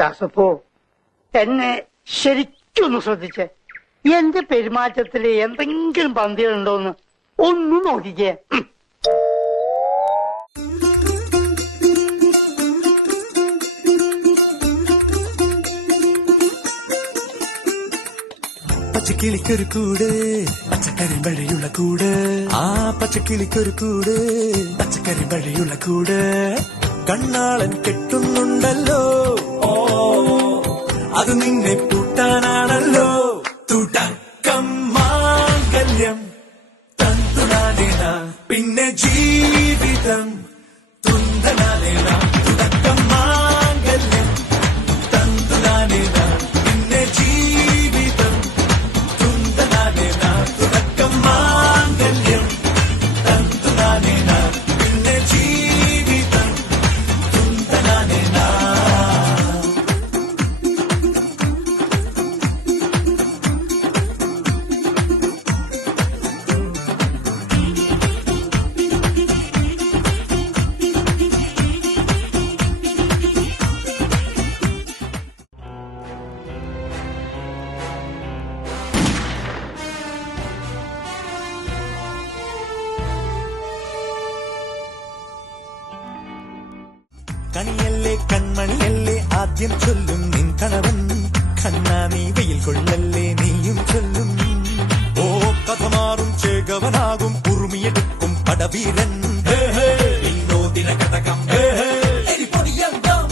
ദാസപ്പോ എന്നെ ശരിക്കൊന്ന് ശ്രദ്ധിച്ചേ. എന്റെ പെരുമാറ്റത്തില് എന്തെങ്കിലും പന്തികളുണ്ടോന്ന് ഒന്നും നോക്കിക്കേ. പച്ചക്കിളിക്കൊരു കൂട് പച്ചക്കറി വഴിയുള്ള കൂട്, ആ പച്ചക്കിളിക്കൊരു കൂട് പച്ചക്കറി വഴിയുള്ള കൂട്. കണ്ണാളൻ കെട്ടുന്നുണ്ടല്ലോ, ഓ അത് നിന്നെ പൂട്ടാനാണല്ലോ. തുടക്കം മാംഗല്യം തന്തുനാനേന, പിന്നെ ജീവിതം തുന്തനാനേന. തുടക്കം മാംഗല്യം തന്തുനാനേന, പിന്നെ ജീവിതം തുന്തനാനേന. തുടക്കം മാംഗല്യം തന്തുനാനേന, പിന്നെ ജീവിതം തുന്തനാനേന. കണിയല്ലേ കൺമണിയല്ലേ ആദ്യം ചൊല്ലും നിൻ കണവൻ, കണ്ണാ നീ വെയിൽ കൊള്ളല്ലേ നീയും ചൊല്ലും. ഓ കഥ മാറും ചേകവനാകും ഉറുമിയെടുക്കും പടവീരൻ. വിനോദിന കടകം എരിപൊടിയന്തം.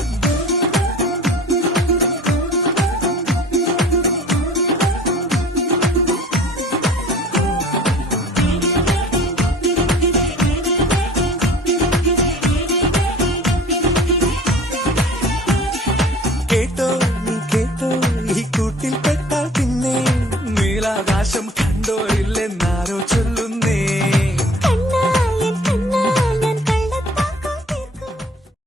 കേട്ടോ നീ കേട്ടോ, ഈ കൂട്ടിൽ പെട്ടാൽ പിന്നെ നീലാകാശം